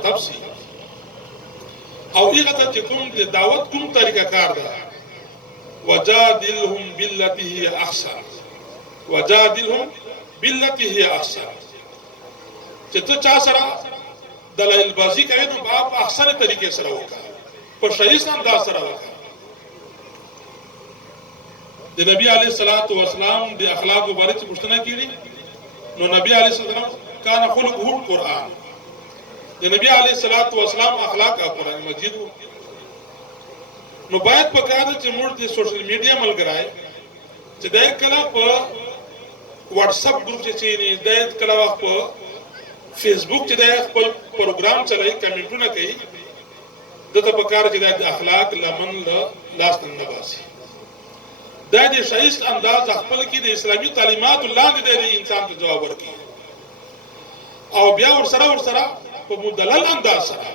مخاطب سي او هغه ته چې کوم د دعوت کوم طریقه کار ده وجادلهم بالتي هي احسن وجادلهم بالتي هي احسن چې ته چا سره دلایل بازی کوي نو په احسن طریقې سره وکړه په شایسته انداز سره وکړه د نبی علیه الصلاۃ والسلام د اخلاق مبارک پوښتنه کړي نو نبی علیه السلام کان خلقه القرآن د نبی علیه الصلاۃ والسلام اخلاق قرآن مجید نو باید په کار چې موږ د سوشل میډیا ملګرای چې د کله په واتس اپ ګروپ چې نه د کله وخت په فیسبوک چې د خپل پروګرام چلای کمنټونه کوي دته په کار چې د اخلاق لمن لاس نه باسي دا د شایست انداز خپل کې د اسلامي تعلیمات لاندې د انسان ته جواب ورکړي او بیا ورسره په مدلل انداز سره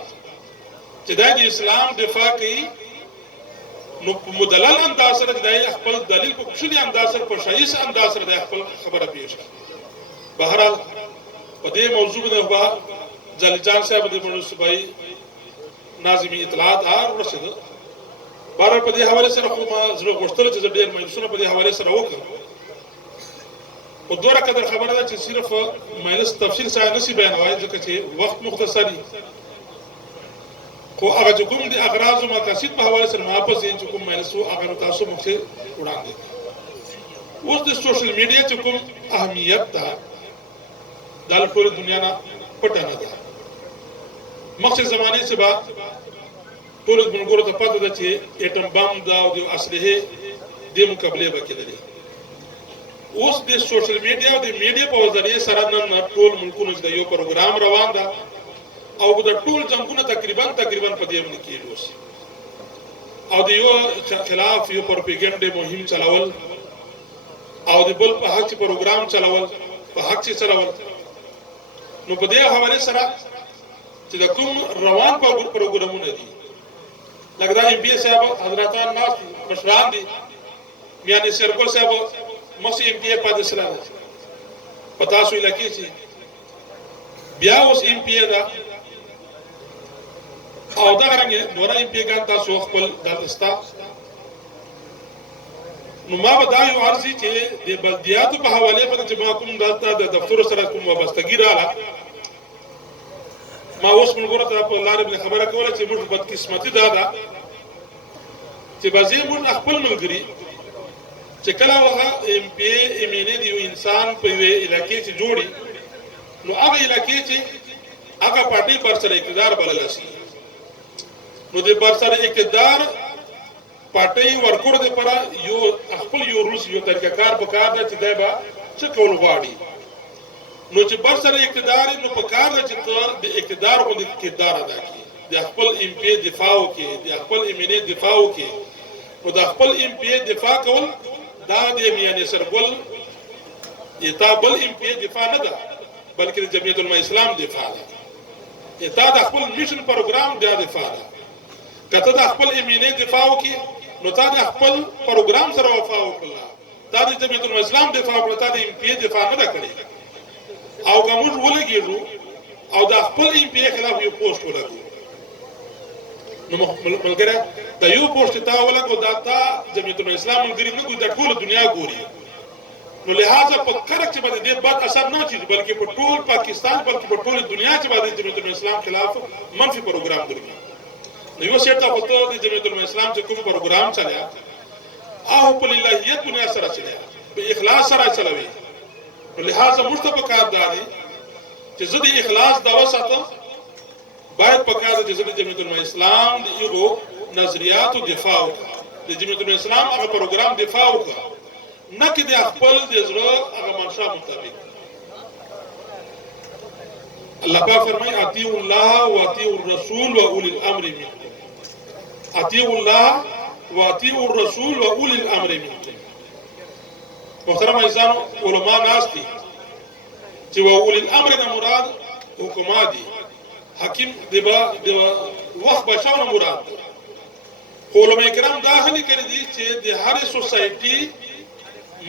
چې د اسلام دفاع کوي نو په مدلل انداز سره د خپل دلیل په کوشلي انداز سره په شایست انداز سره د خپل خبره پیښ کړي بهرحال په دې موضوع باندې جلجان صاحب د منصبای ناظمی اطلاعات ورسېده بهر په دې حواله سره خو ما زړه غوښتل چې ډېر مجلسونه په دې حواله سره وکړم او دوره قدر خبره ده چې صرف مجلس تفصیل سره نشي بیانوي ځکه چې وخت مختصری خو هغه کوم دي اغراض او مقاصد په حواله سره ما په ځین چې کوم مجلس او هغه تاسو مخه وړاندې اوس د سوشل میډیا چې کوم اهمیت ده د ټول دنیا نه پټه نه ده مخکې زمانه څخه بعد ټول ګونګورو ته پته ده چې اټم بم دا او د اسلحه د مقابله وکړي اوس د سوشل میډیا او د میډیا په ذریعہ سره نن ټول ملکونو د یو پروګرام روان ده او د ټول جنگونه تقریبا په دې باندې کېږي او د یو خلاف یو پروپاګاندا مهم چلاول او د بل په حق پروګرام چلاول په حق چلاول نو په دې حواله سره چې د کوم روان پروګرامونه دي لکه دا ایم پی صاحب حضراتان ناس مشران دي یعنی سرکل صاحب مخ ایم پی پاتې سره پتا سو علاقې چې بیا اوس ایم پی دا او دا غرانګه نور ایم پی ګان تاسو خپل داستا نو ما به دا یو ارزي چې د بلدیاتو په حواله باندې چې ما کوم د دفتر سره کوم وابستګی رااله ما اوس موږ ته په لارې باندې خبره کوله چې موږ بدقسمتي ده چې بعضی موږ خپل ملګری چې کله هغه ایم پی ایمینه دی انسان په یوه علاقې کې جوړي نو هغه علاقې چې هغه پارټي پر سره اقتدار بلل شي نو د پر سره اقتدار پارټي ورکوړ د پر یو خپل یو روس یو طریقه کار په کار ده چې دایبا څه کول غواړي نو چې بر سره اقتدار نو په کار ده چې د اقتدار باندې اقتدار ادا کړي د خپل ایم پی دفاع وکړي د خپل ایمینه دفاع وکړي نو د خپل ایم پی دفاع کول دا د میانه سرګل یتا بل ایم پی دفاع نه ده بلکې د جمعیت العلماء اسلام دفاع ده یتا د خپل میشن پروګرام د دفاع ده کته د خپل ایمینه دفاع وکړي نو تا د خپل پروګرام سره وفا وکړه دا د جمعیت العلماء اسلام دفاع وکړه تا د ایم پی دفاع نه کړې او کومور ولګیږو او د خپل ایم پی خلاف یو پوسټ ولګو نو ملګری دا یو پوسټ تا ولګو دا تا جمعیت الاسلام ملګری نه ګو د ټول دنیا ګوري نو لہذا په کرک چې باندې د بد اثر نه چي بلکې په ټول پاکستان بلکې په ټول دنیا چې باندې جمعیت الاسلام خلاف منفي پروګرام درګي نو یو شرط په تو د جمعیت الاسلام چې کوم پروګرام چلیا او په للهیت دنیا سره چلیا په اخلاص سره چلوي لہذا مشتبه کار داري چې زه د اخلاص دعوه ساتم باید په کار د جمعیت العلماء اسلام د یو نظریاتو دفاع وکړه د جمعیت العلماء اسلام هغه پروګرام دفاع وکړه نه کې د خپل د زړه هغه منشا مطابق الله پاک فرمایي اطیعوا الله واطیعوا الرسول واولی الامر منکم اطیعوا الله واطیعوا الرسول واولی الامر منکم محترم عزیزانو علماء ناس دي چې واولی الامر نه مراد حکومت دي حکیم دیبا وخت بچاو مراد علماء کرام دا هلي کړی دي چې د هر سوسایټي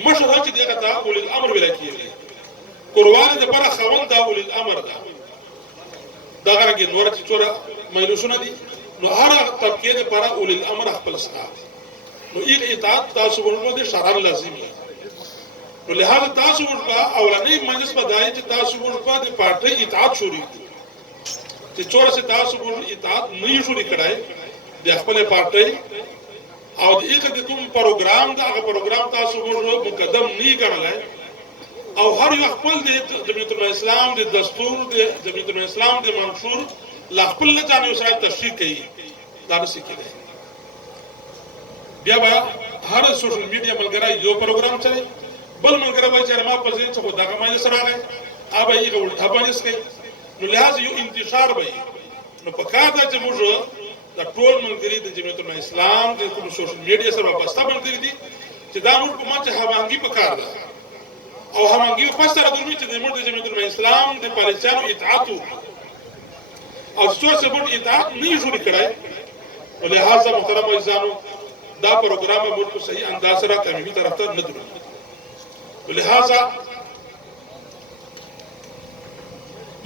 مشره چې دغه ته اول الامر ویل کیږي قرآن د پر خوند دا اول الامر ده دغه رنګ نور چې څوره مجلسونه دي نو هر طبقه لپاره اول الامر خپل اسناد نو این اطاعت تاسو ورته شرعاً لازمي نو لهدا تاسو ورته اولنې مجلس په دای چې تاسو ورته د پارټي اطاعت شروع کړي چې څوره چې تاسو ورته اطاعت نه شروع کړای د خپل پارټي او د یک د کوم پروګرام دا هغه پروګرام تاسو ورته مقدم نه کړلای او هر یو خپل د جمعیت الاسلام د دستور د جمعیت الاسلام د منشور لا خپل ځان یو سره تشریح کوي دا څه کوي بیا به هر سوشل میډیا ملګری یو پروګرام چلے بل ملګری وایي چې ما په ځین څه خو دغه مجلس راغی اوبه یې ولټه مجلس کوي نو لهدا یو انتشار وي نو په کار دا چې موږ د ټول ملګری د جمعیت الاسلام د کوم سوشل میډیا سره وابسته ملګری دي چې دا موږ په منځ همغږي پکار ده او همغږي په سره د موږ د جمعیت الاسلام د پالیسیانو اطاعت او څو موږ اطاعت نه جوړ کړای ولهدا محترم عزیزانو دا پروګرام موږ په صحیح انداز سره کمیټي طرف ته نه درو ولهدا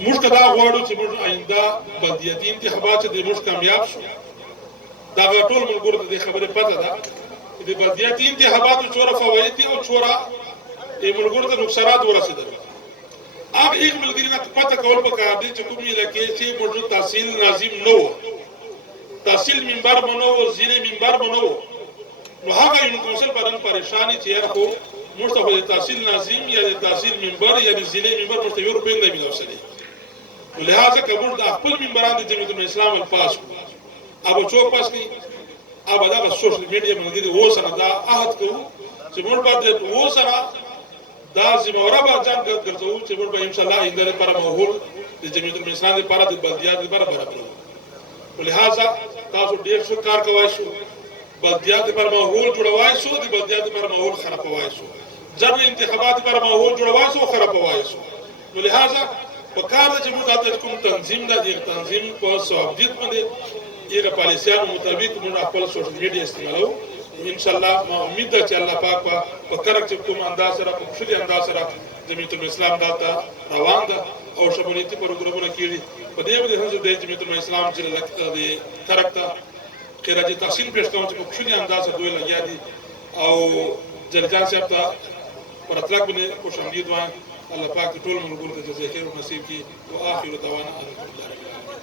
موږ کدا غواړو چې موږ آینده بلدیاتي انتخابات د موږ کامیاب شو دا ټول ملګرو ته د خبرې پته ده د بلدیاتي انتخاباتو څوره فواید او څوره ملګرو ته نقصانات ورسېدل اب ایک ملګری نه پته کول پکار دي چې کومې لکه چې موږ تحصیل ناظم نو تحصیل منبر بنو ضلع منبر بنو نو هغه یو کونسل بدن پریشانی چې هر کو مشتبه تحصیل ناظم یا تحصیل منبر یا ضلع منبر مشتبه روپین نه ملوسلي لہذا قبول د خپل منبران د جمعیت الاسلام الپاس اب چوک پاس کی اب دا سوشل میډیا باندې و سره دا عهد کوو چې موږ باندې و سره دا زموږه به ځان ګرځو چې موږ به ان شاء الله آینده لپاره ماحول د جمعیت الاسلام لپاره د بلدیات لپاره برابرو لہذا تاسو ډیر څه کار کوئ شو بلدیات لپاره ماحول جوړوای شو د بلدیات لپاره ماحول خرابوای شو ځکه انتخابات لپاره ماحول جوړوای شو خرابوای شو لہذا په کار چې موږ د کوم تنظیم د تنظیم په ثابت باندې یې پالیسیانو مطابق موږ خپل سوشل میډیا استعمالو ان شاء الله ما امید ده چې الله پاک په کار چې کوم انداز سره په خوشي انداز سره جمعیت الاسلام داتا روان ده او شمولیتي پروګرامونه کیږي په دې باندې هم د جمعیت الاسلام چې لکه د کارکتا خراج تحصیل پیش کوم چې په خوشي انداز سره دوی لګیا دي او جلجان صاحب ته پر اطلاق باندې خوش آمدید وایي الله پاک ټول ملګرو ته جزای خیر نصیب کړي او اخر دعوانا الحمدلله